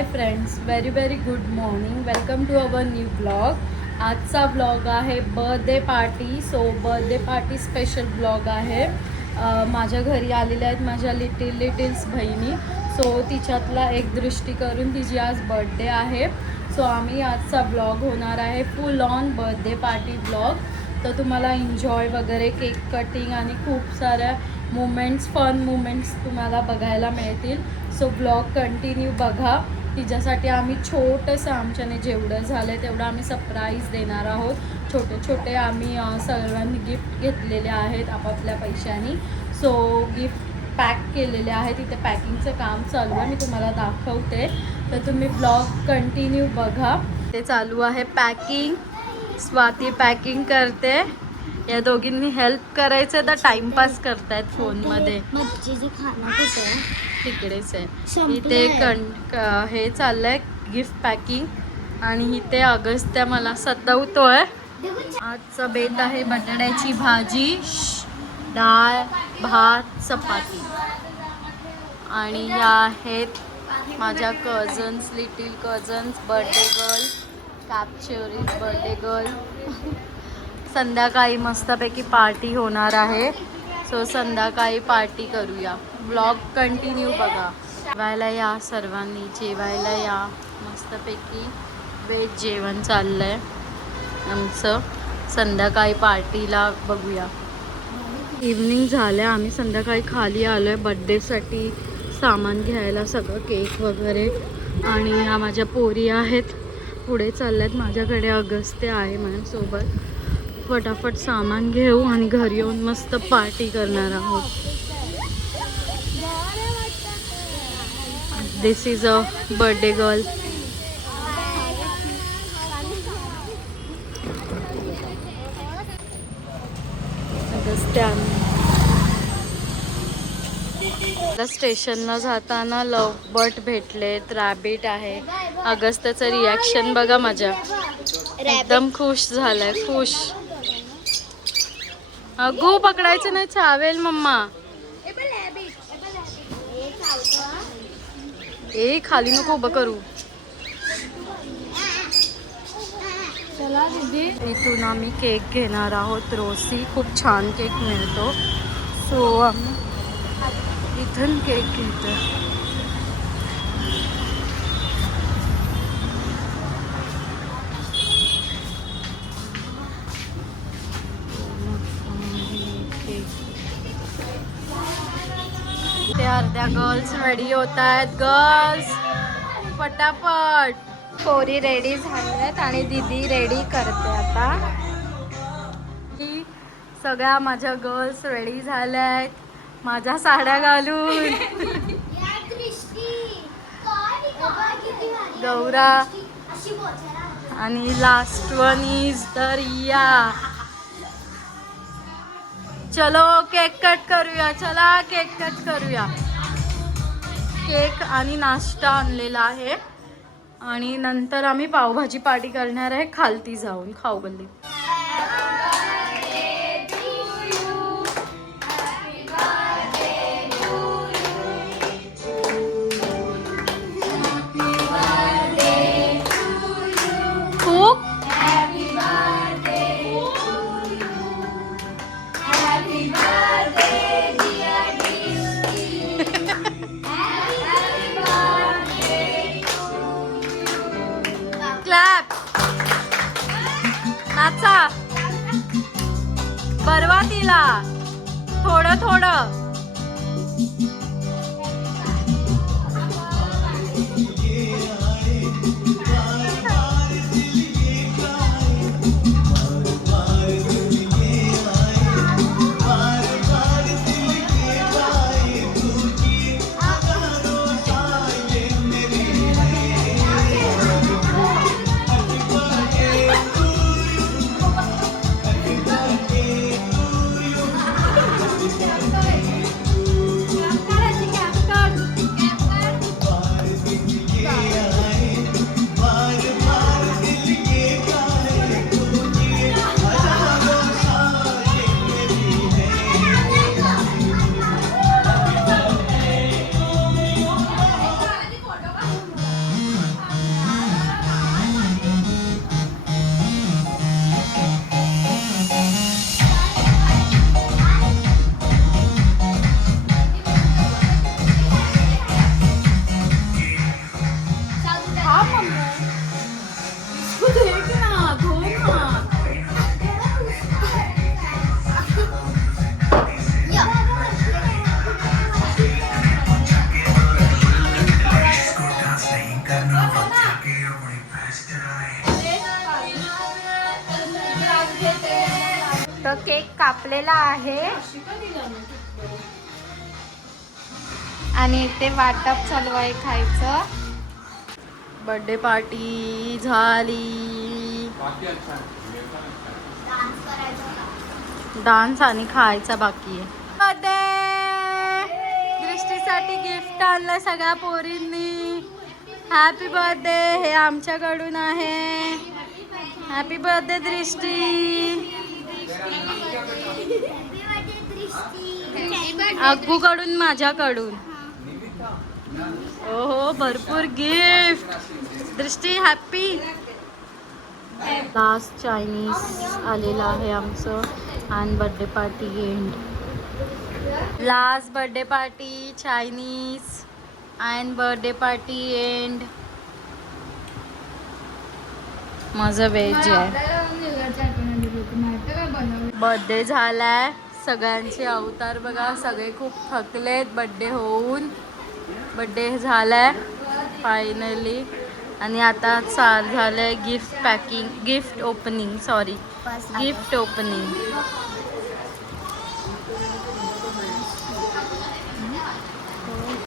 High friends, very good morning. Welcome to our new blog. आजचा blog आहे birthday party. So birthday party special blog आहे. माझ्या घरी आलेल्या आहेत माझ्या लिटिल्स बहिणी. सो तिच्यातला एक दृष्टी करून तिची आज बर्थडे आहे. सो आम्ही आजचा ब्लॉग होणार आहे फुल ऑन बर्थडे पार्टी ब्लॉग. तर तुम्हाला एन्जॉय वगैरे केक कटिंग आणि खूप साऱ्या फन मुमेंट्स तुम्हाला बघायला मिळतील. सो ब्लॉग कंटिन्यू बघा. तिच्यासाठी आम्ही छोटंसं आमच्याने जेवढं झालं आहे तेवढं आम्ही सरप्राईज देणार आहोत. छोटे आम्ही सर्वांनी गिफ्ट घेतलेले आहेत आपापल्या पैशांनी. सो गिफ्ट पॅक केलेले आहे. तिथे पॅकिंगचं काम चालू आहे, मी तुम्हाला दाखवते. तर तुम्ही ब्लॉग कंटिन्यू बघा. ते चालू आहे पॅकिंग. स्वाती पॅकिंग करते. या दोघींनी हेल्प करायचं तर टाइमपास करतायत फोनमध्ये. तिकडेच आहे. इथे हे चाललंय गिफ्ट पॅकिंग. आणि इथे अगस्त्या मला सतवतोय. आजचं बेत आहे बटाट्याची भाजी, डाळ, भात, चपाती. आणि या आहेत माझ्या cousins, little cousins, birthday girl, कॅप्चरीज बर्थडे गर्ल. संध्याकाळी मस्तपैकी पार्टी होणार आहे. सो संध्याकाळी पार्टी करूया. ब्लॉग कंटिन्यू बघा. जेवायला या सर्वांनी, जेवायला या. मस्तपैकी वेज जेवण चाललं आहे आमचं. संध्याकाळी पार्टीला बघूया. इव्हनिंग झालं, आम्ही संध्याकाळी खाली आलो आहे बड्डेसाठी सामान घ्यायला, सगळं केक वगैरे. आणि ह्या माझ्या पोरी आहेत पुढे चालल्यात. माझ्याकडे अगस्त्य आहे माझ्यासोबत. फटाफट सामान घेऊ आणि घरी येऊन मस्त पार्टी करणार आहोत. दिस इज अ बर्थडे गर्ल. स्टेशनला जाताना लव बर्ड भेटलेत, रॅबिट आहे. अगस्त्याचं रिॲक्शन बघा माझ्या, एकदम खुश झालाय, खुश. अगो पकडायचं नाही, चावेल मम्मा. ए खाली नको उभं करू. चला दीदी. इथून आम्ही केक घेणार आहोत. रोसी खूप छान केक मिळतो. सो आम्ही इथून केक घेतो. ते अर्ध्या गर्ल्स रेडी होत आहेत. गर्ल्स पटापट. पोरी रेडी झाल्यात आणि दीदी रेडी करते आता. सगळ्या माझ्या गर्ल्स रेडी झाल्यात माझ्या साड्या घालून. गौरा आणि लास्ट वन इज तर या. चलो केक कट करूया. चला केक कट करूया. केक आणि नाश्ता आणलेला आहे. आणि नंतर आम्ही पावभाजी पार्टी करणार आहे खालती जाऊन खाऊ गल्ली. क्लॅप. नाचा. बरवा तिला थोडं. तर केक कापलेला आहे आणि इथे वाटप चालू आहे खायचं. बर्थडे पार्टी झाली. डान्स आणि खायचा बाकी आहे. बर्थडे दृष्टीसाठी गिफ्ट आणलं सगळ्या पोरींनी. Happy birthday. हे आमच्याकडून आहे. हॅपी बर्थडे दृष्टी. अग्गूकडून माझ्याकडून. ओहो भरपूर गिफ्ट. दृष्टी हॅपी. लास्ट चायनीज आलेलं आहे आमचं आणि birthday party end. Last birthday party Chinese and birthday party end. माझं व्हेज आहे. बर्थडे झालाय. सगळ्यांचे अवतार बघा. सगळे खूप थकलेत बर्थडे होऊन. बर्थडे झालाय फायनली आणि आता झालंय गिफ्ट पॅकिंग, गिफ्ट ओपनिंग.